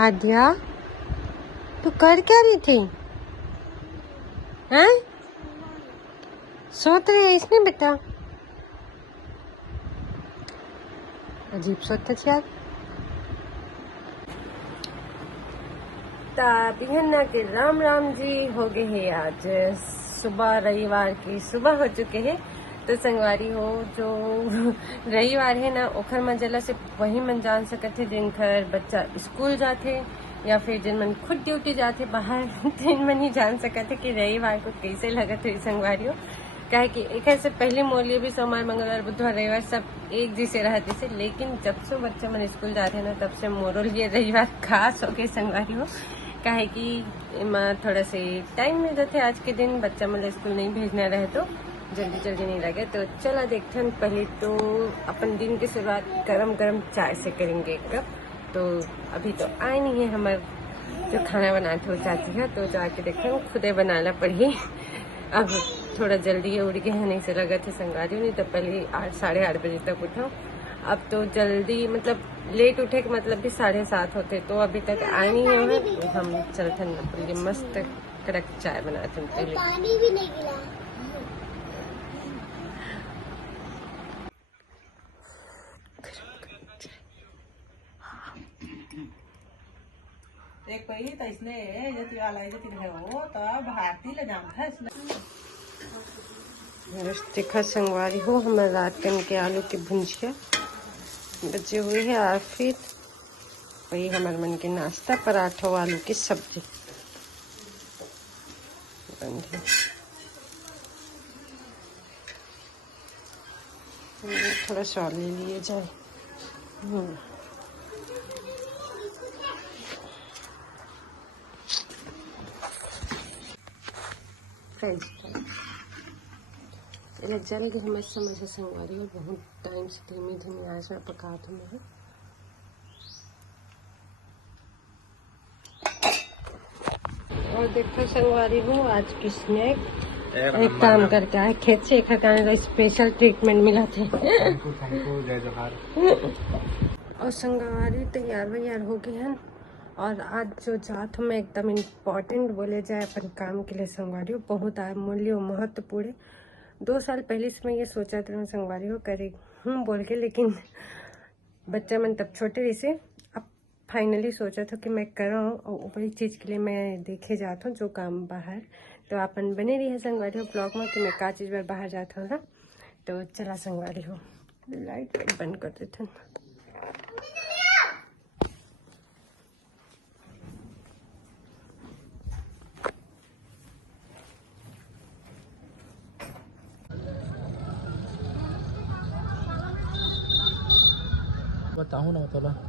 आद्या, तू कर क्या रही थी? हैं? सोच रही इसने बेटा? अजीब सोचता यार। बिहन्ना के राम राम जी हो गए हैं। आज सुबह रविवार की सुबह हो चुके हैं। तो संगवारी हो जो रविवार है ना, ओखर मंजला से वही मन जान सकते दिन खर बच्चा स्कूल जाते या फिर जिन मन खुद ड्यूटी जाते बाहर दिन मन ही जान सकते कि रविवार को कैसे लगत है संगवारी हो। कहे कि एक से पहले मोर लिए भी सोमवार मंगलवार बुधवार रविवार सब एक जैसे रहते से, लेकिन जब से बच्चे मन स्कूल जाते हैं ना तब से मोरो लिए रविवार खास हो गए संगवारी हो। कहे कि थोड़ा से टाइम मिल जाते आज के दिन, बच्चा मतलब स्कूल नहीं भेजना रहे तो जल्दी नहीं लगे। तो चला देखते हैं। पहले तो अपन दिन की शुरुआत गरम गरम चाय से करेंगे एक कप। तो अभी तो आए नहीं है हमारे जो खाना बनाते हो चाची का, तो जाके देखते हैं खुदे बनाना पड़ी। अब थोड़ा जल्दी उड़ गए हैं, नहीं से लगा थे संगारी, नहीं तो पहले 8 साढ़े 8 बजे तक उठा। अब तो जल्दी मतलब लेट उठे के मतलब भी 7:30 होते, तो अभी तक आए नहीं है। तो हम चलते हैं मस्त कड़क चाय बनाते हैं। पहले पानी भी नहीं गिरा। देखो ये तो इसने जति वाला जति है वो तो भारती ले जाम था इसने तीखा संगवारी हो। हमारे रात कन के आलू की भुंजिया बचे हुए है, और फिर वही हमारे मन के नाश्ता पराठा आलू की सब्जी बन है। थोड़ा सा ले लिए जाए। जल गए हमें समझ संगवारी और बहुत टाइम से धीमी धीमी आँच में पका तुम्हें। और देखो संगवारी हूँ आज की स्नैक एक काम करके आए खेत से, एक का स्पेशल ट्रीटमेंट मिला थे। और संगवारी तैयार वैयार हो गए हैं। और आज जो जात हमें एकदम इम्पोर्टेंट बोले जाए अपन काम के लिए संगवारी हो, बहुत अमूल्य और महत्वपूर्ण। 2 साल पहले से मैं ये सोचा था संगवारी हो करे हूँ बोल के, लेकिन बच्चा मन तब छोटे रही से। अब फाइनली सोचा था कि मैं करूँ, और वही चीज़ के लिए मैं देखे जाता हूँ जो काम बाहर। तो अपन बने रही है संगवारी हो ब्लॉग में कि मैं का चीज़ बाहर जाता हूँ ना। तो चला संगवारी हो, लाइट बंद कर देते हैं। बताऊँ ना मतलब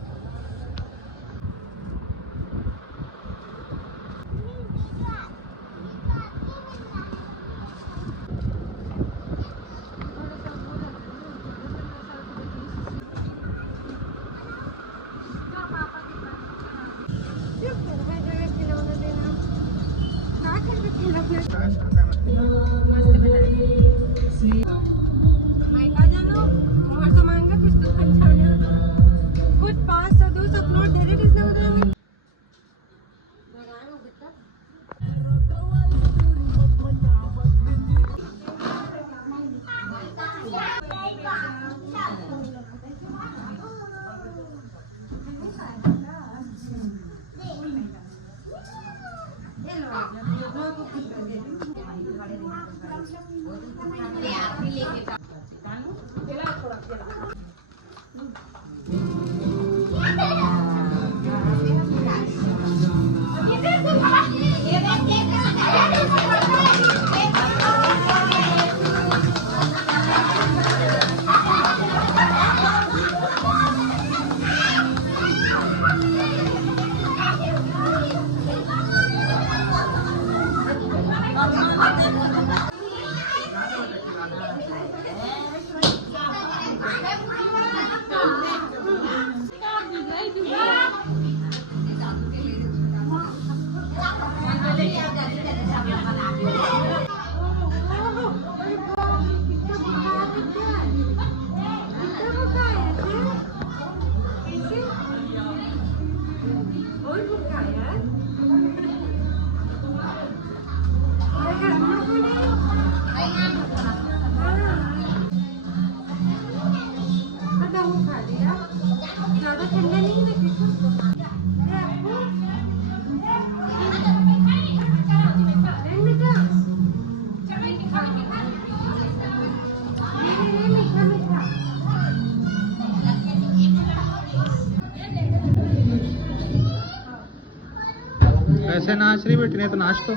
ऐसे नाच रही बेटी, नहीं तो नाच तो।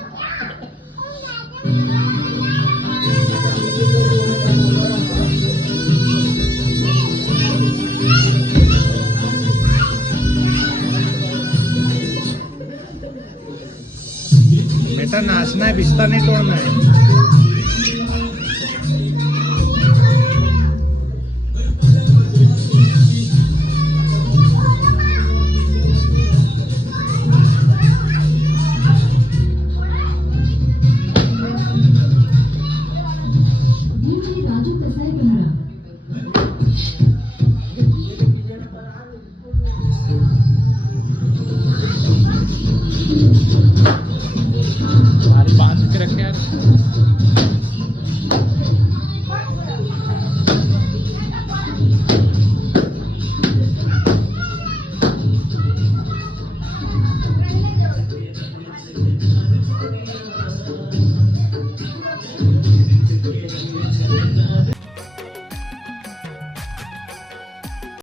बेटा नाचना है, बिस्तर नहीं तोड़ना है।